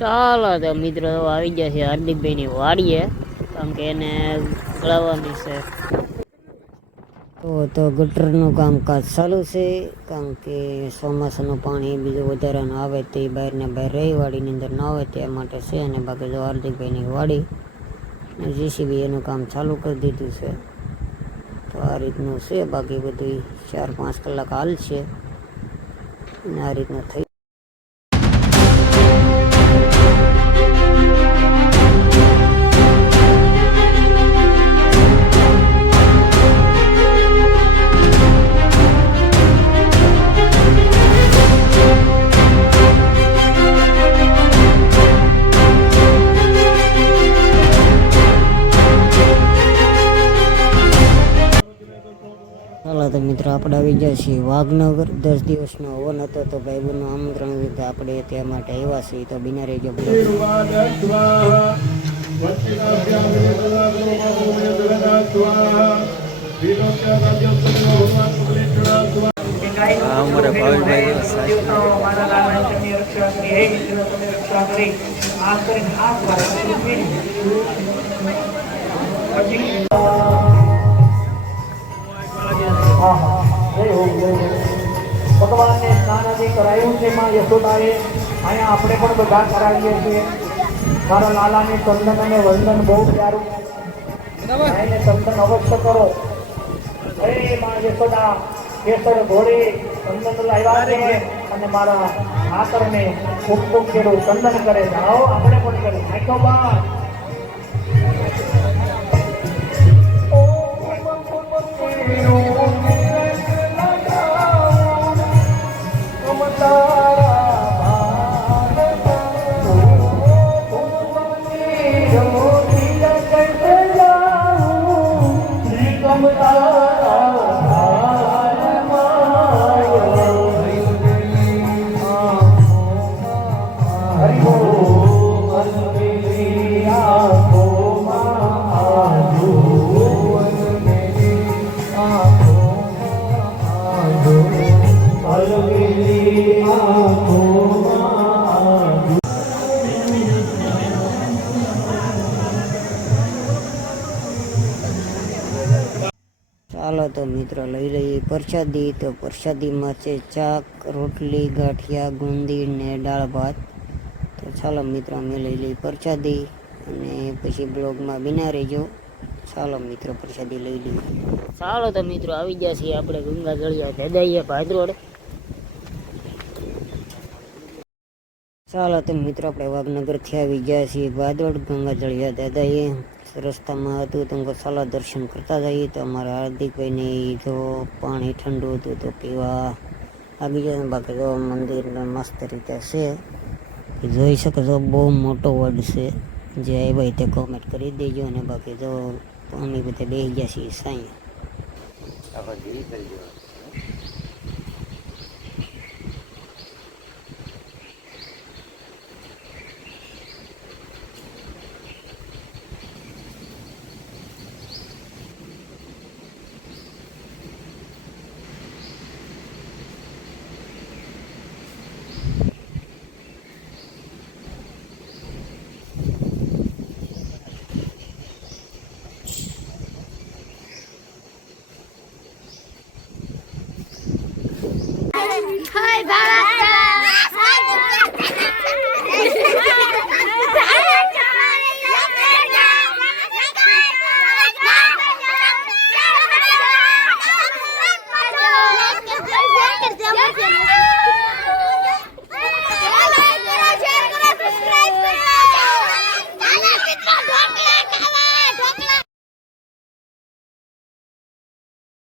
ચાલો તો મિત્રો આવી ગયા છે હાર્દિકભાઈની વાડીએ, કારણ કે એને ગળાવવાની છે. તો ગટરનું કામકાજ ચાલુ છે, કારણ કે ચોમાસાનું પાણી બીજું વધારાનું આવે તે બહારને બહાર રહી વાડીની અંદર ના આવે તે માટે છે. અને બાકી જો હાર્દિકભાઈની વાડી જીસીબી એનું કામ ચાલુ કરી દીધું છે. તો આ રીતનું છે. બાકી બધું 4-5 કલાક હાલ છે અને આ રીતનું થઈ. ચાલો તો મિત્રો આપણે આવી ગયા છીએ વાઘનગર. 10 દિવસનો હવન હતો તો ભાઈબંધનું આમંત્રણ લીધું આપણે ત્યાં માટે આવ્યા છીએ. તો બિના રહેજો. ભગવાનને સ્નાન આદિ કરાયું છે માં યશોદાએ. અહીંયા આપણે પણ બધા કરાવીએ છીએ. મારા લાલાને ચંદન અને વંદન બહુ પ્યારું. એને ચંદન અવશ્ય કરો. હે માં યશોદા કેસર ઘોડે ચંદન લાવ્યા છે અને મારા આકરને ખૂબ ખૂબ કેરું ચંદન કરે. આવો આપણે પણ કરીએ. નાખો બા. ચાલો તો મિત્રો લઈ લઈએ પ્રસાદી. તો પ્રસાદીમાં છે ચાક, રોટલી, ગાંઠિયા, ગુંદી ને દાળ ભાત. તો ચાલો મિત્રો અમે લઈ લઈએ પ્રસાદી અને પછી બ્લોગમાં બિના રહેજો. ચાલો મિત્રો પ્રસાદી લઈ લઈએ. ચાલો તો મિત્રો આવી ગયા છીએ આપણે ગંગા જળિયા દાદાઈએ ભાદરોડ. ચાલો તો મિત્રો આપણે વાઘનગરથી આવી ગયા છીએ ભાદરોડ ગંગા જળિયા દાદાએ. રસ્તામાં હતું તો ચાલો દર્શન કરતા જઈએ. તો અમારા હાર્દિકભાઈને જો પાણી ઠંડુ હતું તો પીવા આવી જાય. બાકી જો મંદિર મસ્ત રીતે છે, જોઈ શકો છો. બહુ મોટો વડ છે. જે આવ્યા તે કોમેન્ટ કરી દેજો. અને બાકી જો પાણી બધે બેસી ગયા છીએ સાંઈ. Hi, Baba.